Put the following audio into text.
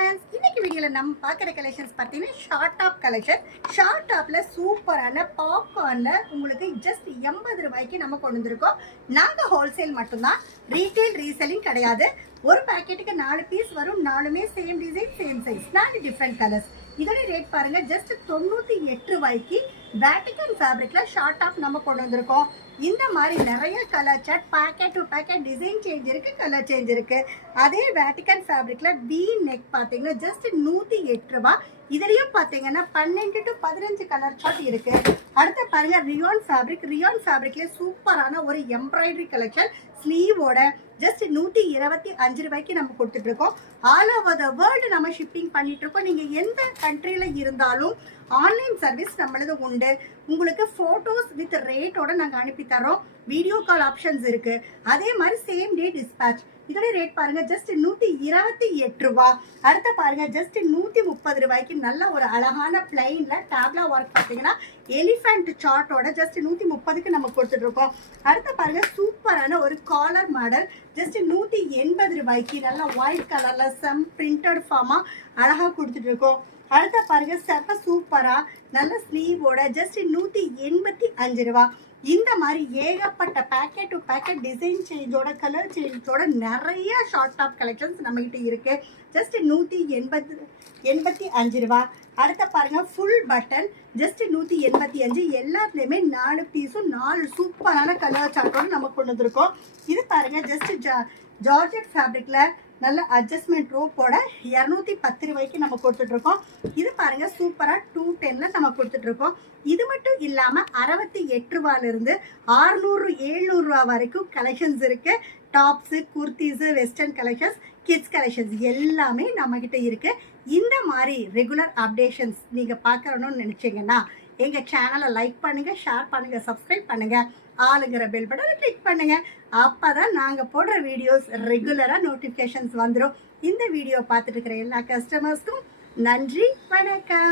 Customers, இன்னைக்கு வீடியோல நம்ம பார்க்குற கலெக்ஷன்ஸ் பார்த்தீங்கன்னா ஷார்ட் டாப் கலெக்ஷன். ஷார்ட் டாப்ல சூப்பரான பாப்கார்ன்ல உங்களுக்கு ஜஸ்ட் 80 ரூபாய்க்கு நம்ம கொண்டு வந்திருக்கோம். நாங்கள் ஹோல்சேல் மட்டும்தான், ரீட்டைல் ரீசெல்லிங் கிடையாது. ஒரு பேக்கெட்டுக்கு 4 பீஸ் வரும். 4மே same design same size, 4 different colours. இதோட ரேட் பாருங்க, ஜஸ்ட் 98 ரூபாய்க்கு வேட்டிகன் ஃபேப்ரிக்ல ஷார்ட் டாப் நம்ம கொண்டு வந்திருக்கோம். இந்த மாதிரி நிறைய colour chart, packet to packet design change இருக்கு, கலர் சேஞ்ச் இருக்கு. அதே வேட்டிகன் ஃபேப்ரிக்ல வி நெக் பார்த்தீங்கன்னா ஜஸ்ட் 108 ரூபாய். இதுலயும் பார்த்தீங்கன்னா 12 to 15 கலர் சார்ட் இருக்கு. அடுத்து பாருங்க ரியான் ஃபேப்ரிக். ரியான் ஃபேப்ரிக்ல சூப்பரான ஒரு எம்ப்ராய்டரி கலெக்ஷன் ஸ்லீவோட ஜஸ்ட் 125 ரூபாய்க்கு நம்ம கொடுத்துட்டு இருக்கோம். ஆல் ஓவர் த வேர்ல்டு நம்ம ஷிப்பிங் பண்ணிட்டு இருக்கோம். நீங்க எந்த கண்ட்ரியில இருந்தாலும் ஆன்லைன் சர்வீஸ் நம்மளது உண்டு. உங்களுக்கு போட்டோஸ் வித் ரேட்டோட நாங்க அனுப்பி தரோம். வீடியோ கால் ஆப்ஷன்ஸ் இருக்கு. அதே மாதிரி சேம் டே டிஸ்பேச். இதோட ரேட் பாருங்க ஜஸ்ட் 128 ரூபாய். அடுத்த பாருங்க ஜஸ்ட் 130 ரூபாய்க்கு நல்ல ஒரு அழகான பிளைன்ல டேப்லா ஒர்க் பார்த்தீங்கன்னா எலிஃபென்ட் சார்ட்டோட ஜஸ்ட் 130க்கு நம்ம கொடுத்துட்டு இருக்கோம். அடுத்த பாருங்க சூப்பரான ஒரு காலர் மாடல் ஜஸ்ட் 180 ரூபாய்க்கு நல்ல ஒயிட் கலர்ல சம் பிரிண்டட் ஃபார்மா அழகா கொடுத்துட்டு இருக்கோம். அடுத்த பாருங்க செப்ப சூப்பரா நல்ல ஸ்லீவோட ஜஸ்ட் 185 ரூபாய். இந்த மாதிரி ஏகப்பட்ட பேக்கெட் டு பேக்கெட் டிசைன் சேஞ்சோட கலர் சேஞ்சோட நிறைய ஷார்ட் டாப் கலெக்ஷன்ஸ் நம்ம கிட்ட இருக்கு. ஜஸ்ட் 185 ரூபாய். அடுத்த பாருங்க ஃபுல் பட்டன் ஜஸ்ட் 185. எல்லாத்துலயுமே 4 பீஸும் 4 சூப்பரான கலர் சார்ட்டோட நம்ம கொண்டு வந்திருக்கோம். இது பாருங்க ஜஸ்ட் ஜார்ஜெட் ஃபேப்ரிக்ல நல்ல அட்ஜஸ்ட்மெண்ட் ரோப்போட 210 ரூபாய்க்கு நம்ம கொடுத்துட்டு இருக்கோம். இது பாருங்க சூப்பரா 210ல நம்ம கொடுத்துட்டு இருக்கோம். இது மட்டும் இல்லாம 68 ரூபாயில இருந்து 600 700 ரூபாய் வரைக்கும் கலெக்ஷன்ஸ் இருக்கு. Tops, kurtis, western collections, kids collections எல்லாமே நம்ம கிட்ட இருக்கு. இந்த மாதிரி ரெகுலர் அப்டேஷன்ஸ் நீங்க பார்க்கணும்னு நினைச்சீங்கன்னா எங்க சேனலை லைக் பண்ணுங்க, ஷேர் பண்ணுங்க, சப்ஸ்கிரைப் பண்ணுங்க, ஆளுங்கிற பெல் பட்டனை கிளிக் பண்ணுங்க. அப்பதான் நாங்க போடுற வீடியோஸ் ரெகுலரா நோட்டிபிகேஷன்ஸ் வந்துடும். இந்த வீடியோ பார்த்துட்டு இருக்கிற எல்லா கஸ்டமர்ஸ்க்கும் நன்றி, வணக்கம்.